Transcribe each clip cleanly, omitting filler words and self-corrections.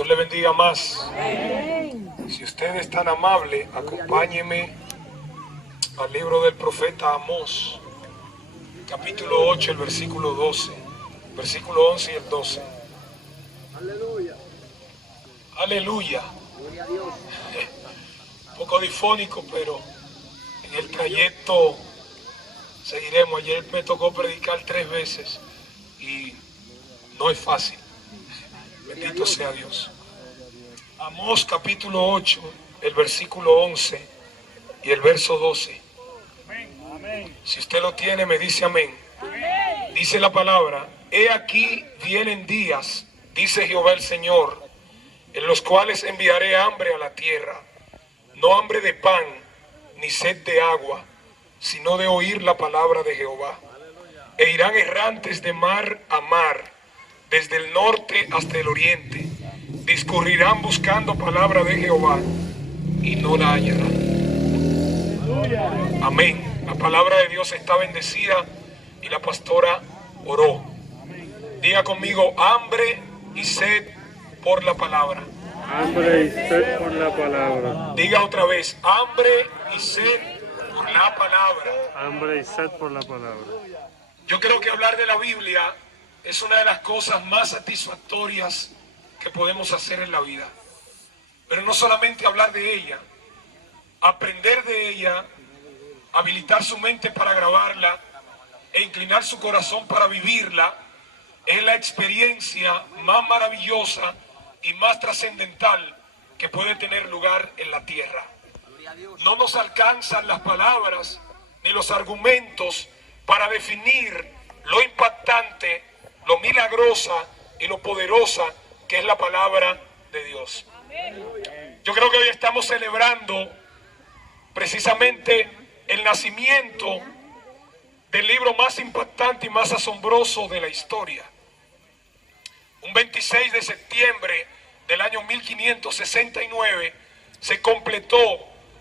Dios le bendiga más. Si usted es tan amable, acompáñeme al libro del profeta Amós, capítulo 8, el versículo 12, versículo 11 y el 12. Aleluya. Aleluya. Gloria a Dios. Un poco difónico, pero en el trayecto seguiremos. Ayer me tocó predicar 3 veces y no es fácil. Bendito sea Dios. Amós capítulo 8, el versículo 11 y el verso 12. Si usted lo tiene, me dice amén. Dice la palabra: he aquí vienen días, dice Jehová el Señor, en los cuales enviaré hambre a la tierra, no hambre de pan, ni sed de agua, sino de oír la palabra de Jehová. E irán errantes de mar a mar, desde el norte hasta el oriente. Discurrirán buscando palabra de Jehová y no la hallarán. Amén. La palabra de Dios está bendecida y la pastora oró. Diga conmigo: hambre y sed por la palabra. Hambre y sed por la palabra. Diga otra vez: hambre y sed por la palabra. Hambre y sed por la palabra. Yo creo que hablar de la Biblia es una de las cosas más satisfactorias que podemos hacer en la vida. Pero no solamente hablar de ella, aprender de ella, habilitar su mente para grabarla e inclinar su corazón para vivirla, es la experiencia más maravillosa y más trascendental que puede tener lugar en la tierra. No nos alcanzan las palabras ni los argumentos para definir lo impactante, lo milagrosa y lo poderosa que es la palabra de Dios. Yo creo que hoy estamos celebrando precisamente el nacimiento del libro más impactante y más asombroso de la historia. Un 26 de septiembre del año 1569 se completó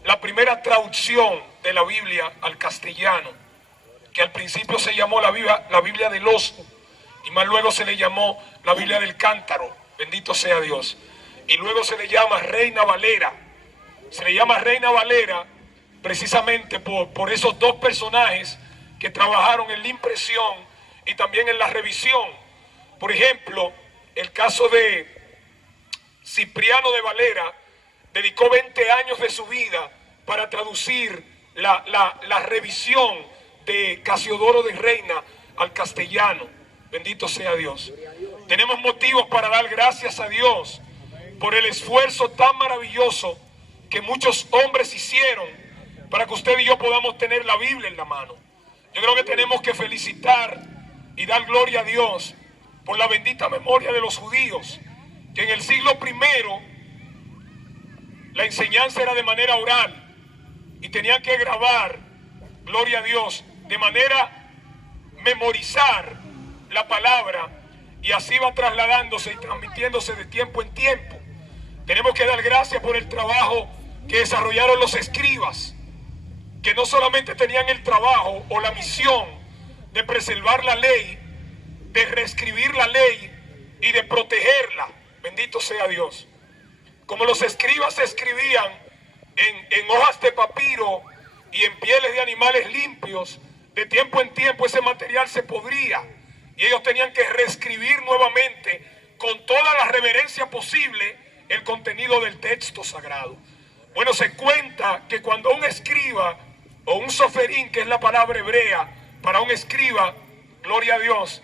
la primera traducción de la Biblia al castellano, que al principio se llamó la Biblia del Oso, y más luego se le llamó la Biblia del Cántaro. Bendito sea Dios. Y luego se le llama Reina Valera. Se le llama Reina Valera precisamente por esos dos personajes que trabajaron en la impresión y también en la revisión. Por ejemplo, el caso de Cipriano de Valera dedicó 20 años de su vida para traducir la revisión de Casiodoro de Reina al castellano. Bendito sea Dios. Tenemos motivos para dar gracias a Dios por el esfuerzo tan maravilloso que muchos hombres hicieron para que usted y yo podamos tener la Biblia en la mano. Yo creo que tenemos que felicitar y dar gloria a Dios por la bendita memoria de los judíos, que en el siglo I la enseñanza era de manera oral y tenían que grabar, gloria a Dios, de manera memorizar la palabra, y así va trasladándose y transmitiéndose de tiempo en tiempo. Tenemos que dar gracias por el trabajo que desarrollaron los escribas, que no solamente tenían el trabajo o la misión de preservar la ley, de reescribir la ley y de protegerla. Bendito sea Dios. Como los escribas escribían en hojas de papiro y en pieles de animales limpios, de tiempo en tiempo ese material se podría y ellos tenían que reescribir nuevamente con toda la reverencia posible el contenido del texto sagrado. Bueno, se cuenta que cuando un escriba o un soferín, que es la palabra hebrea para un escriba, gloria a Dios,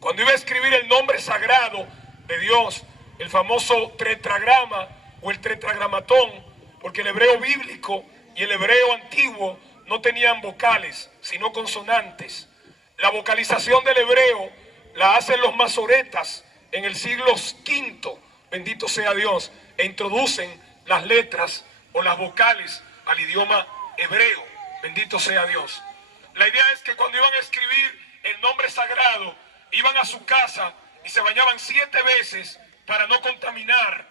cuando iba a escribir el nombre sagrado de Dios, el famoso tetragrama o el tetragramatón, porque el hebreo bíblico y el hebreo antiguo no tenían vocales, sino consonantes. La vocalización del hebreo la hacen los masoretas en el siglo V, bendito sea Dios, e introducen las letras o las vocales al idioma hebreo, bendito sea Dios. La idea es que cuando iban a escribir el nombre sagrado, iban a su casa y se bañaban 7 veces para no contaminar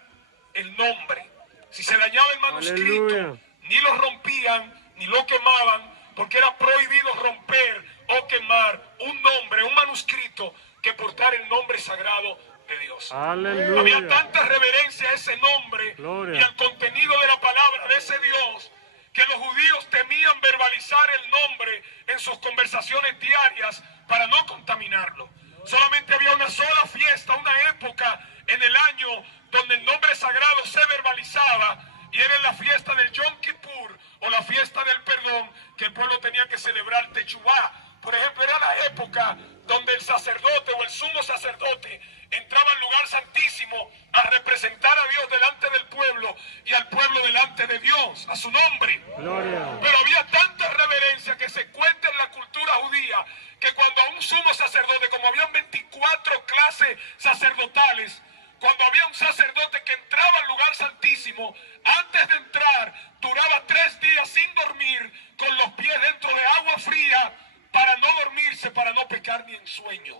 el nombre. Si se dañaba el manuscrito, ¡Aleluya!, ni lo rompían, ni lo quemaban, porque era prohibido romper o quemar un nombre, un manuscrito que portara el nombre sagrado de Dios. Aleluya. Había tanta reverencia a ese nombre Gloria. y al contenido de la palabra de ese Dios que los judíos temían verbalizar el nombre en sus conversaciones diarias para no contaminarlo. Solamente había una sola fiesta, una época en el año donde el nombre sagrado se verbalizaba, y era en la fiesta del Yom Kippur o la fiesta del perdón, que el pueblo tenía que celebrar Techubá. Por ejemplo, era la época donde el sacerdote o el sumo sacerdote entraba al lugar santísimo a representar a Dios delante del pueblo y al pueblo delante de Dios, a su nombre. Gloria. Pero había tanta reverencia que se cuenta en la cultura judía que cuando a un sumo sacerdote, como habían 24 clases sacerdotales, cuando había un sacerdote que entraba al lugar santísimo, antes de entrar duraba 3 días sin dormir, con los pies dentro de agua fría, para no dormirse, para no pecar ni en sueño.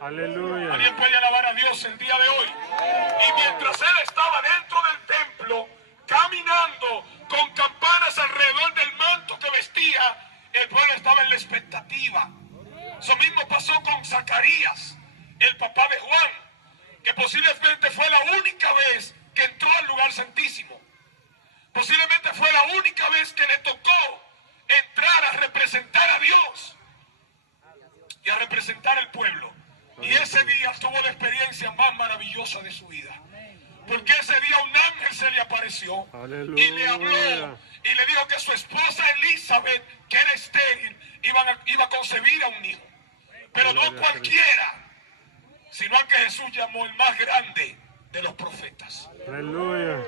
Aleluya. Alguien puede alabar a Dios el día de hoy. Y mientras él estaba dentro del templo, caminando con campanas alrededor del manto que vestía, el pueblo estaba en la expectativa. Eso mismo pasó con Zacarías, el papá de Juan, que posiblemente fue la única vez que entró al lugar santísimo. Posiblemente fue la única vez que le tocó entrar a representar a Dios y a representar al pueblo. Y ese día tuvo la experiencia más maravillosa de su vida. Porque ese día un ángel se le apareció. Aleluya. Y le habló y le dijo que su esposa Elizabeth, que era estéril, iba a concebir a un hijo. Pero no Gloria a cualquiera, sino al que Jesús llamó el más grande de los profetas. Aleluya.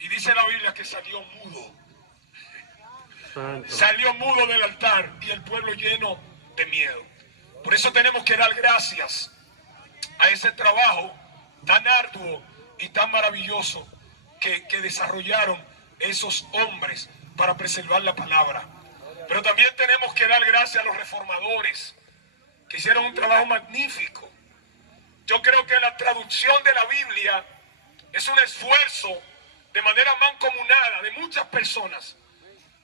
Y dice la Biblia que salió mudo. Santo. Salió mudo del altar y el pueblo lleno de miedo. Por eso tenemos que dar gracias a ese trabajo tan arduo y tan maravilloso que desarrollaron esos hombres para preservar la palabra. Pero también tenemos que dar gracias a los reformadores que hicieron un trabajo magnífico. Yo creo que la traducción de la Biblia es un esfuerzo de manera mancomunada de muchas personas.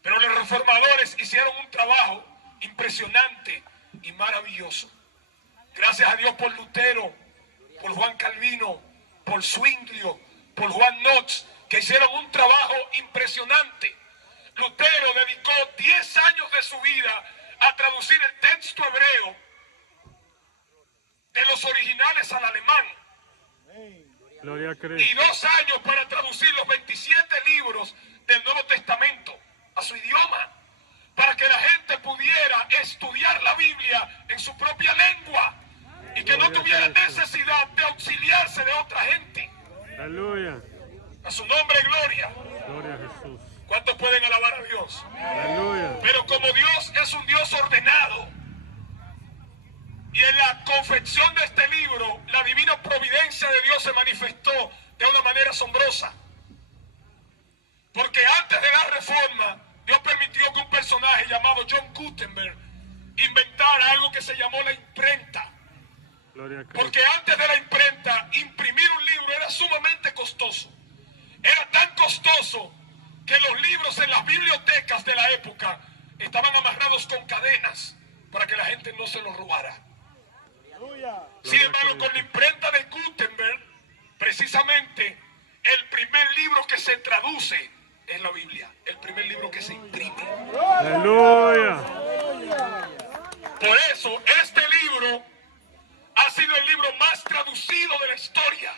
Pero los reformadores hicieron un trabajo impresionante y maravilloso. Gracias a Dios por Lutero, por Juan Calvino, por Zwinglio, por Juan Knox, que hicieron un trabajo impresionante. Lutero dedicó 10 años de su vida a traducir el texto hebreo de los originales al alemán. Gloria a Y Cristo. 2 años para traducir los 27 libros del Nuevo Testamento a su idioma, para que la gente pudiera estudiar la Biblia en su propia lengua y que no tuviera necesidad de auxiliarse de otra gente. Aleluya. A su nombre, gloria. Gloria a Jesús. ¿Cuántos pueden alabar a Dios? Aleluya. Pero como Dios es un Dios ordenado, y en la confección de este libro, la divina providencia de Dios se manifestó de una manera asombrosa. Porque antes de la reforma, Dios permitió que un personaje llamado John Gutenberg inventara algo que se llamó la imprenta. Gloria a Cristo. Porque antes de la imprenta, imprimir un libro era sumamente costoso. Era tan costoso que los libros en las bibliotecas de la época estaban amarrados con cadenas para que la gente no se los robara. Sin embargo, con la imprenta de Gutenberg, precisamente el primer libro que se traduce es la Biblia, el primer libro que se imprime. Aleluya. Por eso este libro ha sido el libro más traducido de la historia.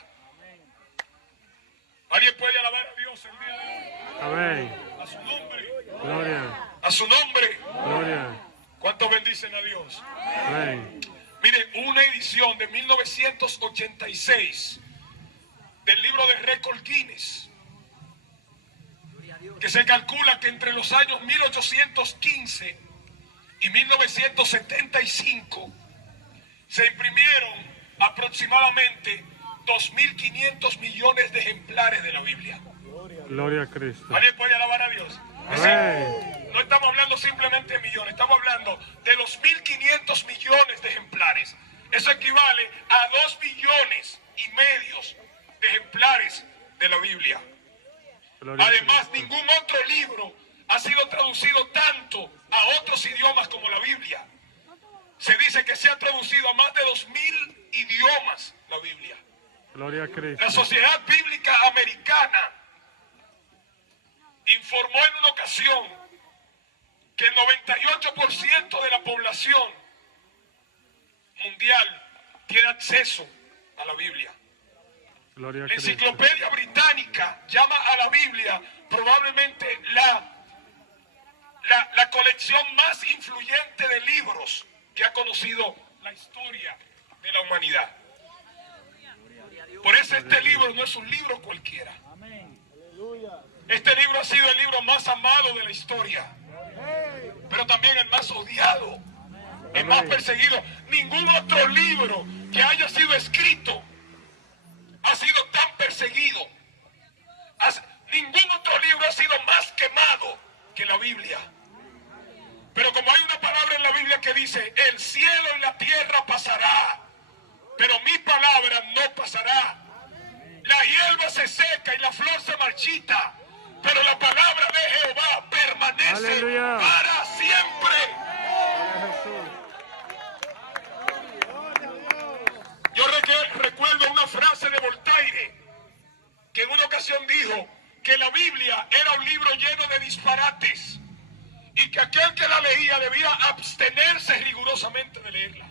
¿Alguien puede alabar a Dios el día de hoy? Amén. A su nombre. Gloria. A su nombre. Gloria. ¿Cuántos bendicen a Dios? Amén. Mire, una edición de 1986 del libro de récord Guinness, que se calcula que entre los años 1815 y 1975 se imprimieron aproximadamente 2.500 millones de ejemplares de la Biblia. Gloria a Cristo. ¿Alguien puede alabar a Dios? Es decir, Amén. no estamos hablando simplemente de millones, estamos hablando de los 1.500 millones de ejemplares. Eso equivale a 2,5 billones de ejemplares de la Biblia. Gloria a Además, Cristo. ningún otro libro ha sido traducido tanto a otros idiomas como la Biblia. Se dice que se ha traducido a más de 2.000 idiomas la Biblia. Gloria a Cristo. La Sociedad Bíblica Americana informó en una ocasión que el 98% de la población mundial tiene acceso a la Biblia. Gloria a La Cristo. Enciclopedia Británica llama a la Biblia probablemente la colección más influyente de libros que ha conocido la historia de la humanidad. Por eso este libro no es un libro cualquiera. Este libro ha sido el libro más amado de la historia, pero también el más odiado, el más perseguido. Ningún otro libro que haya sido escrito ha sido tan perseguido. Ningún otro libro ha sido más quemado que la Biblia. Pero como hay una palabra en la Biblia que dice, el cielo y la tierra pasará, pero mi palabra no pasará. La hierba se seca y la flor se marchita, pero la palabra de Jehová permanece Aleluya. para siempre. Yo recuerdo una frase de Voltaire, que en una ocasión dijo que la Biblia era un libro lleno de disparates y que aquel que la leía debía abstenerse rigurosamente de leerla.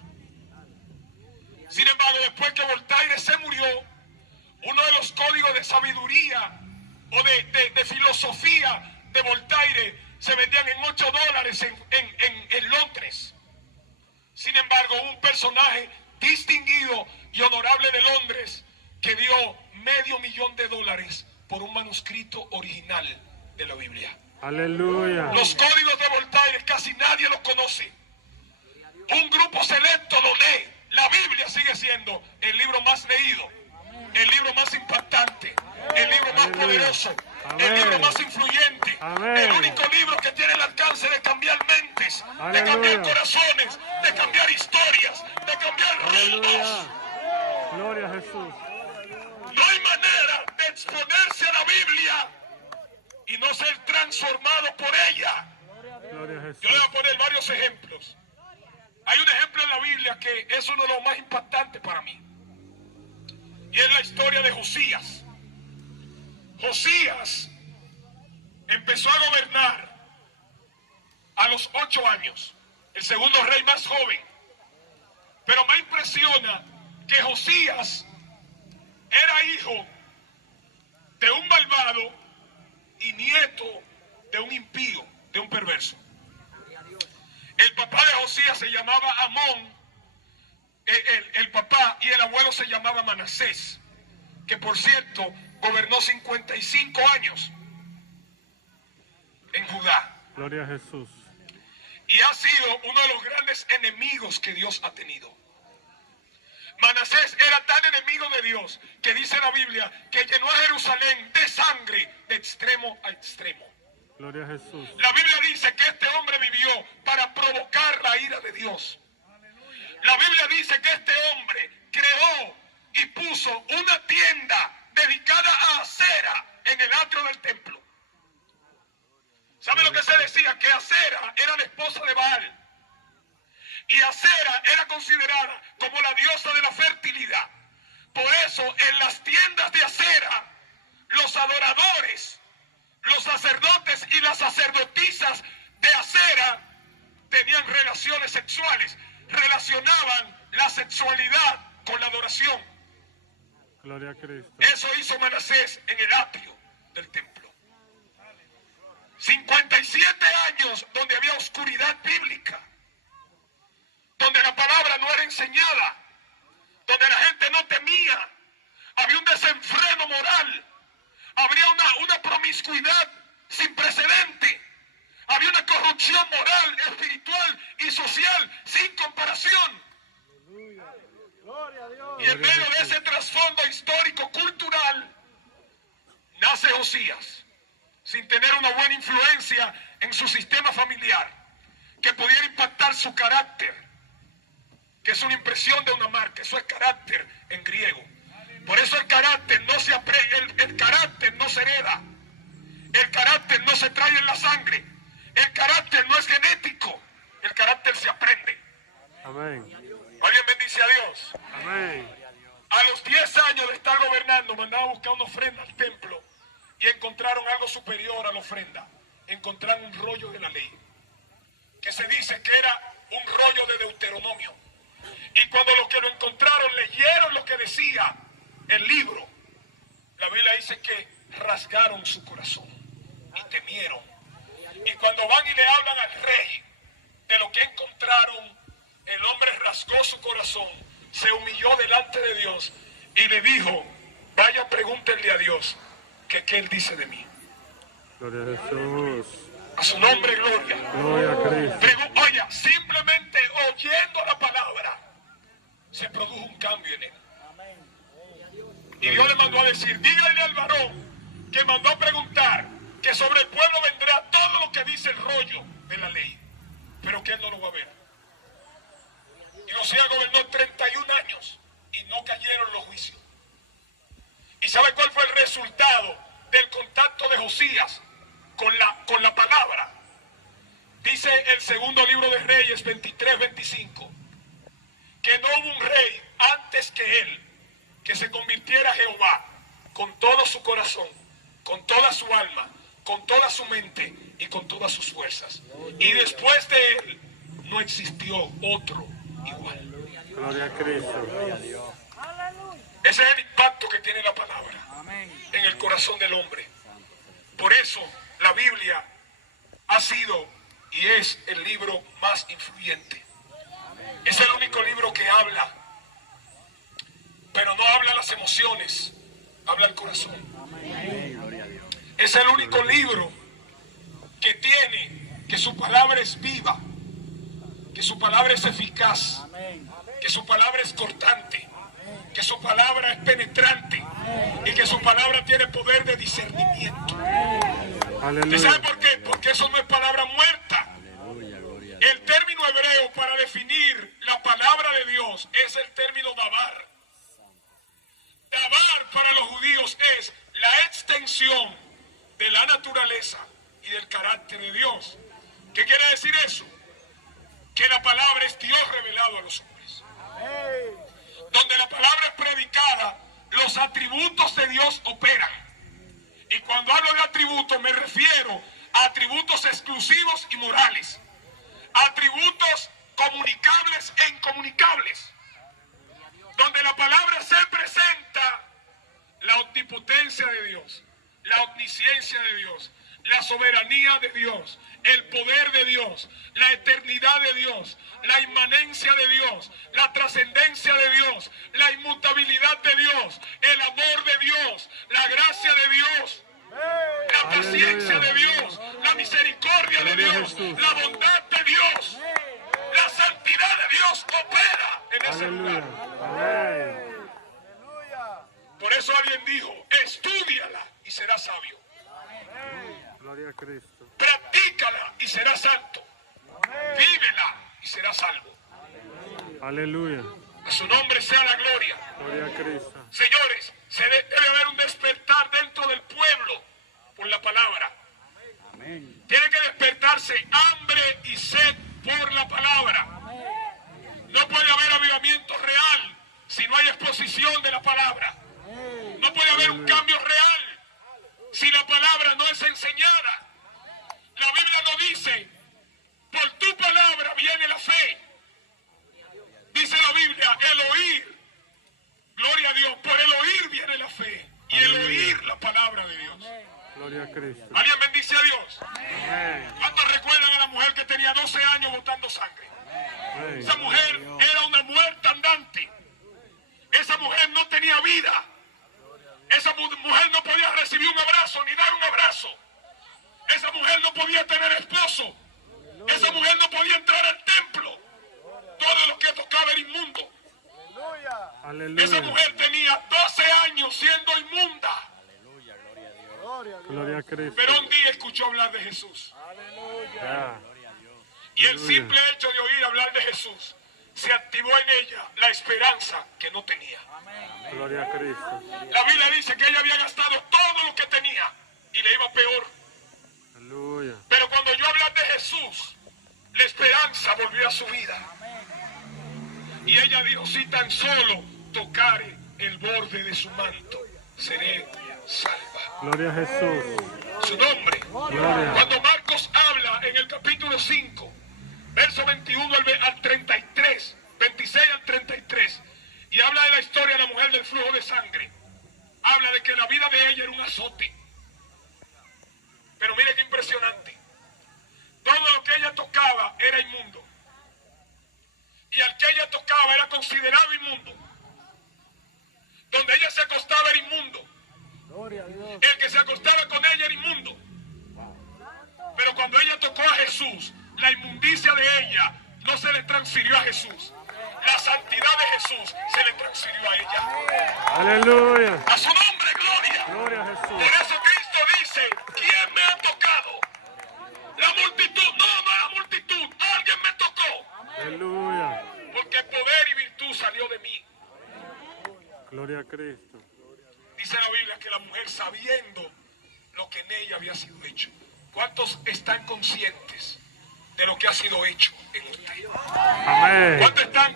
Sin embargo, después que Voltaire se murió, uno de los códigos de sabiduría o de filosofía de Voltaire se vendían en $8 en Londres. Sin embargo, un personaje distinguido y honorable de Londres que dio $500,000 por un manuscrito original de la Biblia. Aleluya. Los códigos de Voltaire casi nadie los conoce. Un grupo selecto lo lee. La Biblia sigue siendo el libro más leído, el libro más impactante, el libro más poderoso, el libro más influyente, el único libro que tiene el alcance de cambiar mentes, de cambiar corazones, de cambiar historias, de cambiar rumbos. Gloria a Jesús. No hay manera de exponerse a la Biblia y no ser transformado por ella. Gloria a Jesús. Yo le voy a poner varios ejemplos. Hay un ejemplo en la Biblia que es uno de los más impactantes para mí. Y es la historia de Josías. Josías empezó a gobernar a los 8 años. El segundo rey más joven. Pero me impresiona que Josías era hijo de un malvado y nieto de un impío, de un perverso. El papá de Josías se llamaba Amón, el papá, y el abuelo se llamaba Manasés, que por cierto gobernó 55 años en Judá. Gloria a Jesús. Y ha sido uno de los grandes enemigos que Dios ha tenido. Manasés era tan enemigo de Dios que dice la Biblia que llenó a Jerusalén de sangre de extremo a extremo. Gloria a Jesús. La Biblia dice que este hombre vivió para provocar la ira de Dios. La Biblia dice que este hombre creó y puso una tienda dedicada a Acera en el atrio del templo. ¿Sabe lo que se decía? Que Acera era la esposa de Baal. Y Acera era considerada como la diosa de la fertilidad. Por eso en las tiendas de Acera, los adoradores, los sacerdotes y las sacerdotisas de Acera tenían relaciones sexuales. Relacionaban la sexualidad con la adoración. Gloria a Cristo. Eso hizo Manasés en el atrio del templo. 57 años donde había oscuridad bíblica, donde la palabra no era enseñada, donde la gente no temía, había un desenfreno moral, habría una promiscuidad sin precedente, había una corrupción moral, espiritual y social sin comparación. Y en medio de ese trasfondo histórico, cultural, nace Josías, sin tener una buena influencia en su sistema familiar, que pudiera impactar su carácter, que es una impresión de una marca, eso es carácter en griego. Por eso el carácter no se el carácter no se hereda, el carácter no se trae en la sangre, el carácter no es genético, el carácter se aprende. Amén. ¿Alguien bendice a Dios? Amén. A los los 10 años de estar gobernando, mandaba a buscar una ofrenda al templo y encontraron algo superior a la ofrenda. Encontraron un rollo de la ley, que se dice que era un rollo de Deuteronomio. Y cuando los que lo encontraron leyeron lo que decía el libro, la Biblia dice que rasgaron su corazón y temieron. Y cuando van y le hablan al rey de lo que encontraron, el hombre rasgó su corazón, se humilló delante de Dios y le dijo: vaya, pregúntenle a Dios que qué él dice de mí. Gloria a Jesús. A su nombre, gloria. Gloria a Cristo. Oye, simplemente oyendo la palabra, se produjo un cambio en él. Y Dios le mandó a decir: díganle al varón que mandó a preguntar que sobre el pueblo vendrá todo lo que dice el rollo de la ley, pero que él no lo va a ver. Y Josías gobernó 31 años y no cayeron los juicios. ¿Y sabe cuál fue el resultado del contacto de Josías con la palabra? Dice el segundo libro de Reyes 23-25 que no hubo un rey antes que él que se convirtiera a Jehová con todo su corazón, con toda su alma, con toda su mente y con todas sus fuerzas. Y después de él no existió otro igual. Gloria a Cristo. Ese es el impacto que tiene la palabra en el corazón del hombre. Por eso la Biblia ha sido y es el libro más influyente. Es el único libro que habla, pero no habla las emociones, habla el corazón. Es el único libro que tiene que su palabra es viva, que su palabra es eficaz, que su palabra es cortante, que su palabra es penetrante y que su palabra tiene poder de discernimiento. ¿Usted sabe por qué? Porque eso no es palabra muerta. El término hebreo para definir la palabra de Dios es el término dabar. Dabar para los judíos es la extensión de la naturaleza y del carácter de Dios. ¿Qué quiere decir eso? Que la palabra es Dios revelado a los hombres. Donde la palabra es predicada, los atributos de Dios operan. Y cuando hablo de atributos me refiero a atributos exclusivos y morales. Atributos comunicables e incomunicables. Donde la palabra se presenta la omnipotencia de Dios, la omnisciencia de Dios, la soberanía de Dios, el poder de Dios, la eternidad de Dios, la inmanencia de Dios, la trascendencia de Dios, la inmutabilidad de Dios, el amor de Dios, la gracia de Dios, la paciencia de Dios, la misericordia de Dios, la bondad de Dios, la santidad de Dios opera en ese lugar. Por eso alguien dijo: estúdiala y serás sabio. Gloria a Cristo. Practícala y serás santo. Vívela y serás salvo. Aleluya. A su nombre sea la gloria. Gloria a Cristo. Señores, debe haber un despertar dentro del pueblo por la palabra. Tiene que despertarse hambre y sed por la palabra. No puede haber avivamiento real si no hay exposición de la palabra. No puede haber un cambio real si la palabra no es enseñada. La Biblia no dice: por tu palabra viene la fe. Dice la Biblia: el oír. Gloria a Dios. Por el oír viene la fe. Y el oír la palabra de Dios. Gloria a Cristo. ¿Alguien bendice a Dios? Amén. ¿Cuántos recuerdan a la mujer que tenía 12 años botando sangre? Amén. Esa mujer era una muerta andante. Esa mujer no tenía vida. Esa mujer no podía recibir un abrazo ni dar un abrazo. Esa mujer no podía tener esposo. Esa mujer no podía entrar al templo. Todo lo que tocaba era inmundo. Aleluya. Esa mujer tenía 12 años siendo inmunda. Gloria a Cristo. Pero un día escuchó hablar de Jesús. Ya. Y el simple hecho de oír hablar de Jesús se activó en ella la esperanza que no tenía. Gloria a Cristo. La Biblia dice que ella había gastado todo lo que tenía y le iba peor. Aleluya. Pero cuando oyó hablar de Jesús, la esperanza volvió a su vida. Y ella dijo: si tan solo tocare el borde de su manto, seré salva. Gloria a Jesús. Su nombre. Gloria. Cuando Marcos habla en el capítulo 5, verso 21 al 33, 26 al 33, y habla de la historia de la mujer del flujo de sangre, habla de que la vida de ella era un azote. Pero mire qué impresionante. Todo lo que ella tocaba era inmundo. Y al que ella tocaba era considerado inmundo. Donde ella se acostaba era inmundo. El que se acostaba con ella era inmundo. Pero cuando ella tocó a Jesús, la inmundicia de ella no se le transfirió a Jesús. La santidad de Jesús se le transfirió a ella. Aleluya. A su nombre, gloria. Gloria a Por Jesús. eso Cristo dice, ¿quién me ha tocado? La multitud, no la multitud, alguien me tocó. Aleluya. Porque poder y virtud salió de mí. Gloria a Cristo. Dice la Biblia que la mujer, sabiendo lo que en ella había sido hecho. ¿Cuántos están conscientes de lo que ha sido hecho en usted? Amén. ¿Cuántos están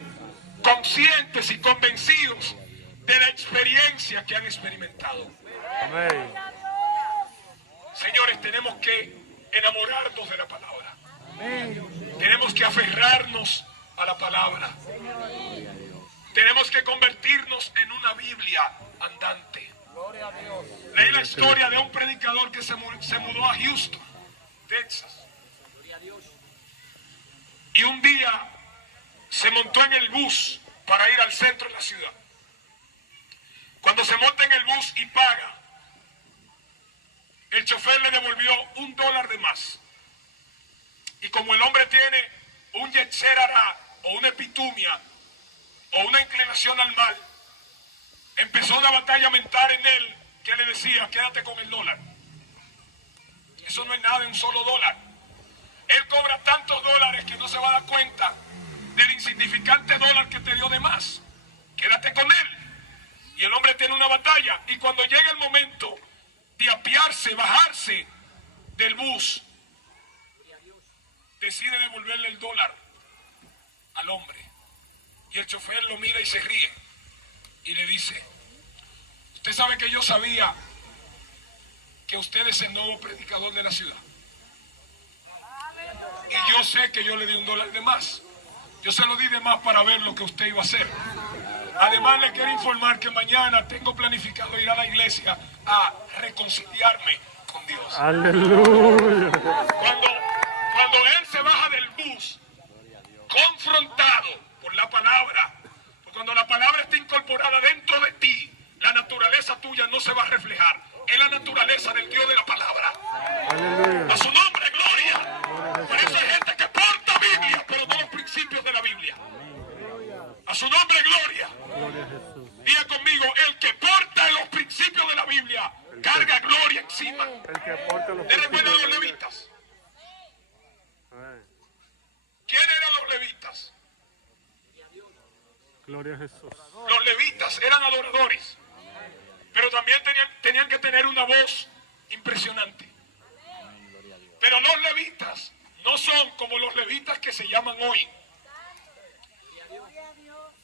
conscientes y convencidos de la experiencia que han experimentado? Amén. Señores, tenemos que enamorarnos de la palabra. Tenemos que aferrarnos a la palabra. Tenemos que convertirnos en una Biblia andante. Leí la historia de un predicador que se mudó a Houston, Texas. Y un día se montó en el bus para ir al centro de la ciudad. Cuando se monta en el bus y paga, el chofer le devolvió $1 de más. Y como el hombre tiene un yetzerará o una epitumia o una inclinación al mal, empezó una batalla mental en él que le decía, quédate con el dólar. Eso no es nada, un solo dólar. Él cobra tantos dólares que no se va a dar cuenta del insignificante dólar que te dio de más. Quédate con él. Y el hombre tiene una batalla. Y cuando llega el momento de apiarse, bajarse del bus, decide devolverle el dólar al hombre. Y el chofer lo mira y se ríe. Y le dice, usted sabe que yo sabía que usted es el nuevo predicador de la ciudad. Y yo sé que yo le di $1 de más. Yo se lo di de más para ver lo que usted iba a hacer. Además le quiero informar que mañana tengo planificado ir a la iglesia a reconciliarme con Dios. Aleluya. Cuando él se baja del bus, confrontado por la palabra, porque cuando la palabra está incorporada dentro de ti, la naturaleza tuya no se va a reflejar. Es la naturaleza del Dios de la palabra. Aleluya. A su nombre, gloria. Por eso hay gente que porta Biblia, pero no los principios de la Biblia. A su nombre, gloria. Gloria a Jesús. Diga conmigo, el que porta los principios de la Biblia, carga gloria encima. El que porta los ¿Te recuerdan principios los de la Biblia. levitas? Amén. ¿Quiénes eran los levitas? Gloria a Jesús. Los levitas eran adoradores, pero también tenían que tener una voz impresionante. Pero los levitas no son como los levitas que se llaman hoy,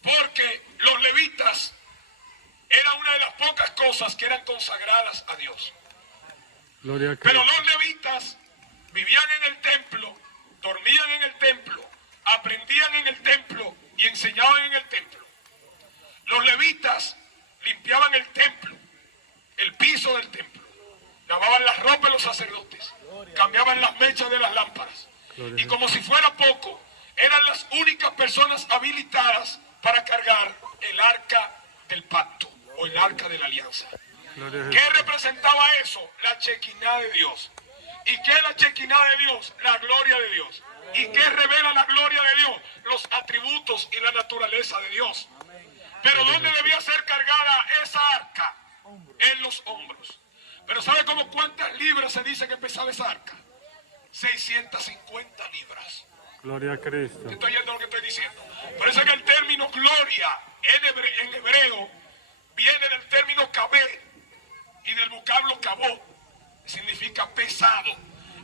porque los levitas eran una de las pocas cosas que eran consagradas a Dios. Gloria a Pero Cristo. los levitas vivían en el templo, dormían en el templo, aprendían en el templo y enseñaban en el templo. Los levitas limpiaban el templo, el piso del templo, lavaban las ropas de los sacerdotes, cambiaban las mechas de las lámparas. Y como si fuera poco, eran las únicas personas habilitadas para cargar el arca del pacto o el arca de la alianza. Gloria a ¿Qué Jesús. representaba eso? La chequiná de Dios. ¿Y qué es la chequiná de Dios? La gloria de Dios. ¿Y qué revela la gloria de Dios? Los atributos y la naturaleza de Dios. Pero ¿dónde debía ser cargada esa arca? En los hombros. Pero ¿sabe cómo cuántas libras se dice que pesaba esa arca? 650 libras. Gloria a Cristo. ¿Te estoy oyendo lo que estoy diciendo? Por eso es que el término gloria en hebreo viene del término kabé y del vocablo kabó, significa pesado.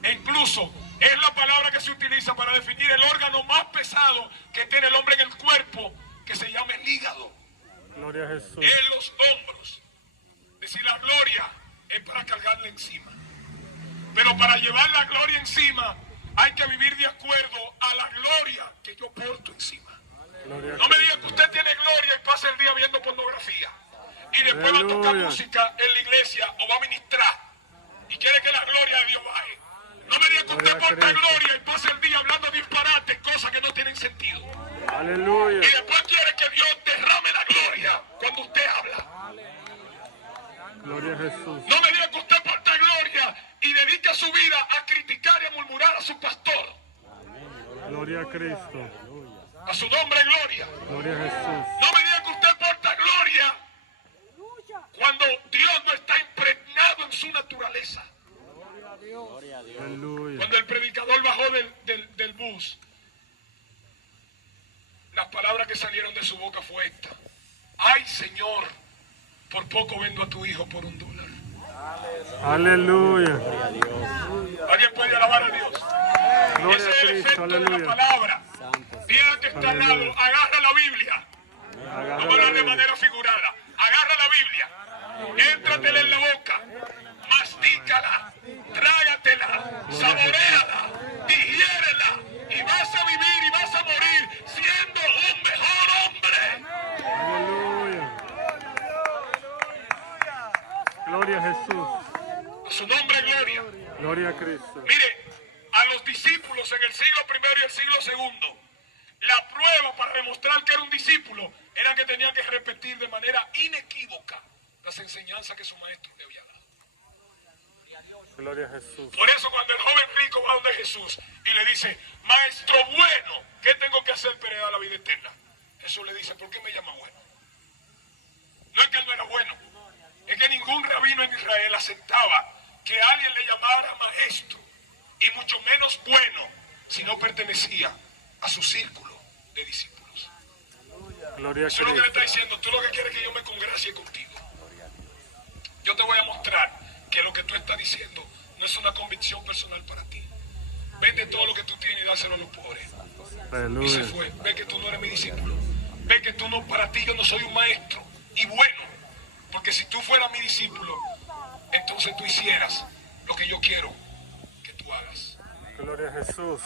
E incluso es la palabra que se utiliza para definir el órgano más pesado que tiene el hombre en el cuerpo, que se llama el hígado. Gloria a Jesús. en los hombros. Decir la gloria es para cargarla encima. Pero para llevar la gloria encima hay que vivir de acuerdo a la gloria que yo porto encima. Gloria a No me diga que Cristo. usted tiene gloria y pasa el día viendo pornografía y después va a tocar Aleluya. música en la iglesia o va a ministrar y quiere que la gloria de Dios baje. No me diga que usted Gloria a porta Cristo. gloria y pasa el día hablando disparates, cosas que no tienen sentido. Aleluya. Y después quiere que Dios derrame la gloria cuando usted habla. Gloria a Jesús. No me diga que usted porta gloria y dedica su vida a criticar y a murmurar a su pastor. Gloria a Cristo. A su nombre, gloria. Gloria a Jesús. No me diga que usted porta gloria cuando Dios no está impregnado en su naturaleza. Aleluya. Cuando el predicador bajó del bus, las palabras que salieron de su boca fue esta: ay, Señor, por poco vendo a tu hijo por $1. Aleluya. ¿Alguien puede alabar a Dios? Gloria Ese a es el Cristo. efecto de la Aleluya. palabra. Dile que está al lado, Aleluya. agarra la Biblia. Agarra Vamos a hablar de la manera figurada. Agarra la Biblia, éntratela en la boca, mastícala, trágatela, saboréala, digiérela y vas a vivir y vas a morir siendo un mejor hombre. Aleluya. Gloria a Jesús. A su nombre, gloria. Gloria a Cristo. Mire, a los discípulos en el siglo I y el siglo II, la prueba para demostrar que era un discípulo era que tenía que repetir de manera inequívoca las enseñanzas que su maestro le había dado. Gloria a Jesús. Por eso cuando el joven rico va donde Jesús y le dice: maestro bueno, ¿qué tengo que hacer para heredar la vida eterna? Jesús le dice: ¿por qué me llama bueno? No es que él no era bueno, es que ningún rabino en Israel aceptaba que alguien le llamara maestro, y mucho menos bueno si no pertenecía a su círculo de discípulos. Gloria a Eso es lo que le está Cristo. diciendo: tú lo que quieres es que yo me congracie contigo. Yo te voy a mostrar que lo que tú estás diciendo no es una convicción personal para ti. Vende todo lo que tú tienes y dáselo a los pobres. Y se Aleluya. fue. Ve que tú no eres mi discípulo. Ve que tú no, para ti yo no soy un maestro. Y bueno, porque si tú fueras mi discípulo, entonces tú hicieras lo que yo quiero que tú hagas. Gloria a Jesús.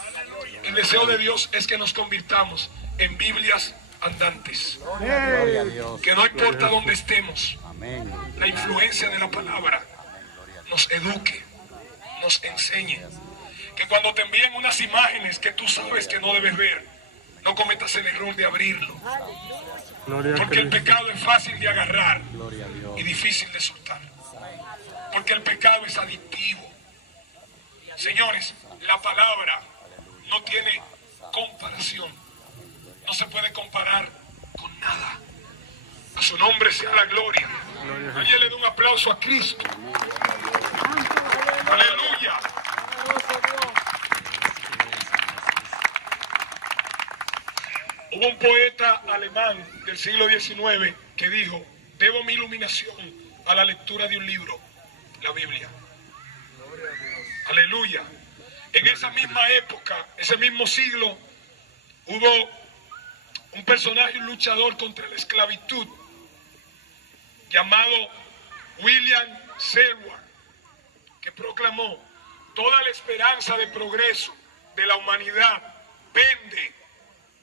El deseo de Dios es que nos convirtamos en Biblias andantes. Gloria a Dios. Que no importa dónde estemos, Amén. la influencia de la palabra nos eduque, nos enseñe. Que cuando te envíen unas imágenes que tú sabes que no debes ver, no cometas el error de abrirlo. Gloria a Porque el Cristo. pecado es fácil de agarrar Gloria a Dios. y difícil de soltar. Porque el pecado es adictivo. Señores, la palabra no tiene comparación. No se puede comparar con nada. A su nombre sea la gloria. Gloria a Alguien le da un aplauso a Cristo. Aleluya. Hubo un poeta alemán del siglo XIX que dijo: debo mi iluminación a la lectura de un libro, la Biblia. Aleluya. En esa misma época, ese mismo siglo, hubo un personaje, un luchador contra la esclavitud, llamado William Seward, que proclamó: toda la esperanza de progreso de la humanidad pende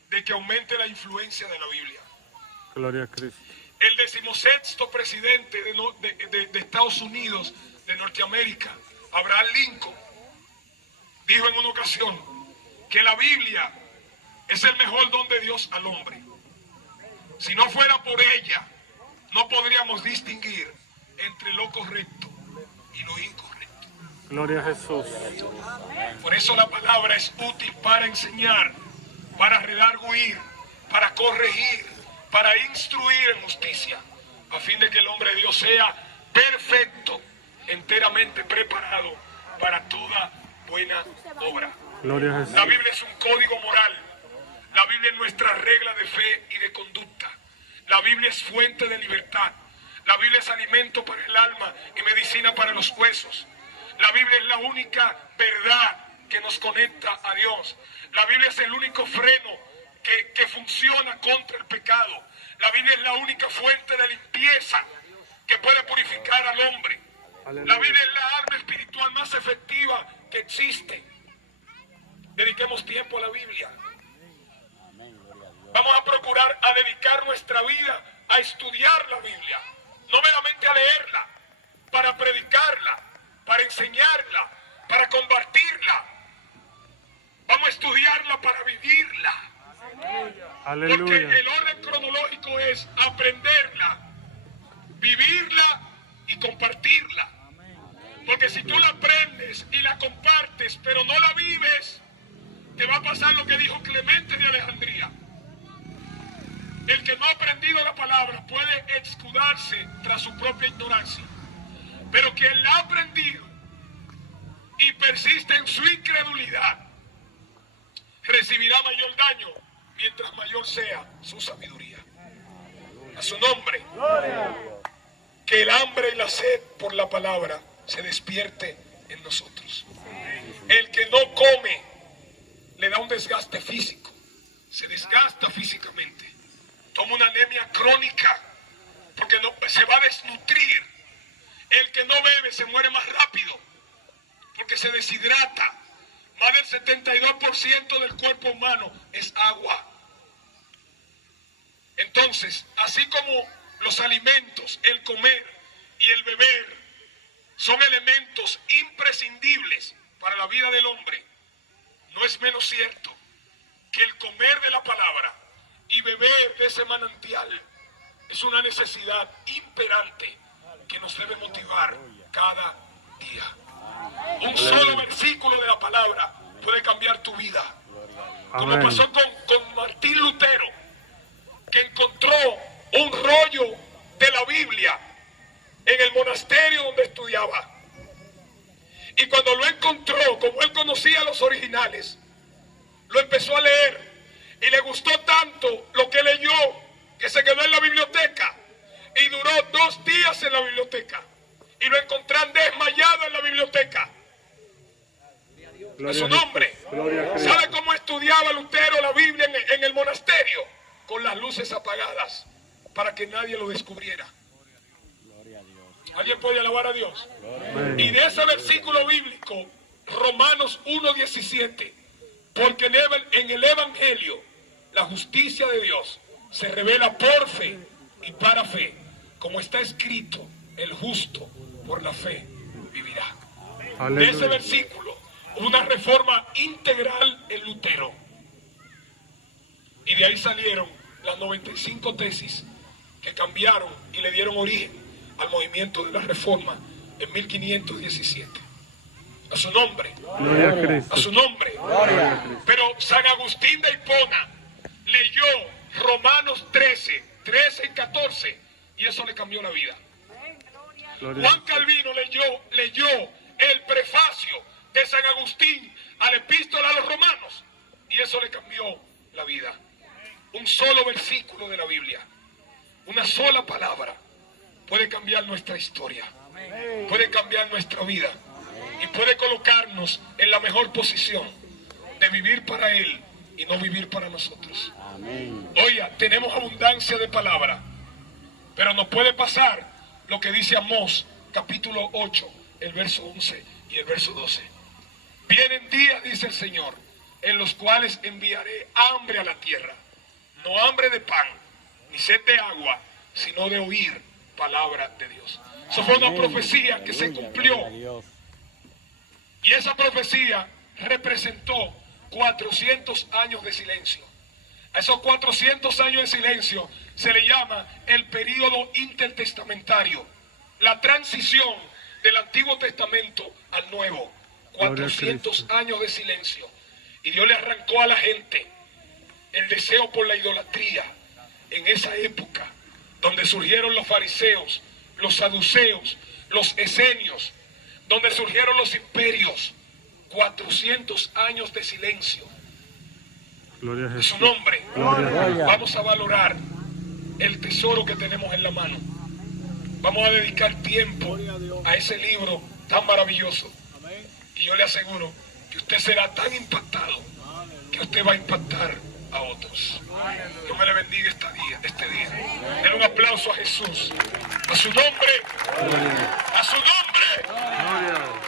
de que aumente la influencia de la Biblia. Gloria a Cristo. El 16º presidente de Estados Unidos, de Norteamérica, Abraham Lincoln, dijo en una ocasión que la Biblia es el mejor don de Dios al hombre. Si no fuera por ella, no podríamos distinguir entre lo correcto y lo incorrecto. Gloria a Jesús. Por eso la palabra es útil para enseñar, para redarguir, para corregir, para instruir en justicia, a fin de que el hombre de Dios sea perfecto, enteramente preparado para toda buena obra. Gloria a La Jesús. Biblia es un código moral. La Biblia es nuestra regla de fe y de conducta. La Biblia es fuente de libertad. La Biblia es alimento para el alma y medicina para los huesos. La Biblia es la única verdad que nos conecta a Dios. La Biblia es el único freno que funciona contra el pecado. La Biblia es la única fuente de limpieza que puede purificar al hombre. La Biblia es la arma espiritual más efectiva que existe. Dediquemos tiempo a la Biblia. Vamos a procurar a dedicar nuestra vida a estudiar la Biblia. No meramente a leerla, para predicarla, para enseñarla, para compartirla. Vamos a estudiarla para vivirla. Aleluya. Porque el orden cronológico es aprenderla, vivirla y compartirla. Porque si tú la aprendes y la compartes, pero no la vives, te va a pasar lo que dijo Clemente de Alejandría. El que no ha aprendido la palabra puede escudarse tras su propia ignorancia. Pero quien la ha aprendido y persiste en su incredulidad, recibirá mayor daño mientras mayor sea su sabiduría. A su nombre. Que el hambre y la sed por la palabra se despierte en nosotros. El que no come le da un desgaste físico, se desgasta físicamente, toma una anemia crónica porque no, se va a desnutrir. El que no bebe se muere más rápido porque se deshidrata. Más del 72% del cuerpo humano es agua. Entonces, así como los alimentos, el comer y el beber son elementos imprescindibles para la vida del hombre, no es menos cierto que el comer de la palabra y beber de ese manantial es una necesidad imperante que nos debe motivar cada día. Un solo versículo de la palabra puede cambiar tu vida. Como Amén. pasó con Martín Lutero, que encontró un rollo de la Biblia en el monasterio donde estudiaba. Y cuando lo encontró, como él conocía los originales, lo empezó a leer y le gustó tanto lo que leyó que se quedó en la biblioteca y duró 2 días en la biblioteca y lo encontraron desmayado en la biblioteca. A su nombre. ¿Sabe cómo estudiaba Lutero la Biblia en el monasterio? Con las luces apagadas para que nadie lo descubriera. ¿Alguien puede alabar a Dios? Y de ese versículo bíblico, Romanos 1:17, porque en el Evangelio la justicia de Dios se revela por fe y para fe, como está escrito, el justo por la fe vivirá. De ese versículo, una reforma integral en Lutero. Y de ahí salieron las 95 tesis que cambiaron y le dieron origen al movimiento de la Reforma en 1517. A su nombre. Gloria a Cristo. A su nombre. Pero San Agustín de Hipona leyó Romanos 13 y 14 y eso le cambió la vida. Juan Calvino leyó el prefacio de San Agustín a la epístola a los romanos y eso le cambió la vida. Un solo versículo de la Biblia, una sola palabra puede cambiar nuestra historia, puede cambiar nuestra vida y puede colocarnos en la mejor posición de vivir para Él y no vivir para nosotros. Oiga, tenemos abundancia de palabra, pero nos puede pasar lo que dice Amós capítulo 8, el verso 11 y el verso 12. Vienen días, dice el Señor, en los cuales enviaré hambre a la tierra, no hambre de pan, ni sed de agua, sino de oír palabra de Dios. Eso fue una profecía que se cumplió. Y esa profecía representó 400 años de silencio. A esos 400 años de silencio se le llama el período intertestamentario, la transición del Antiguo Testamento al Nuevo. 400 años de silencio. Y Dios le arrancó a la gente el deseo por la idolatría en esa época, donde surgieron los fariseos, los saduceos, los esenios, donde surgieron los imperios. 400 años de silencio. Gloria a En Jesús. su nombre. Gloria. Vamos a valorar el tesoro que tenemos en la mano. Vamos a dedicar tiempo a ese libro tan maravilloso. Y yo le aseguro que usted será tan impactado que usted va a impactar a a otros. Dios me le bendiga este día. Den un aplauso a Jesús. A su nombre. A su nombre. Gloria.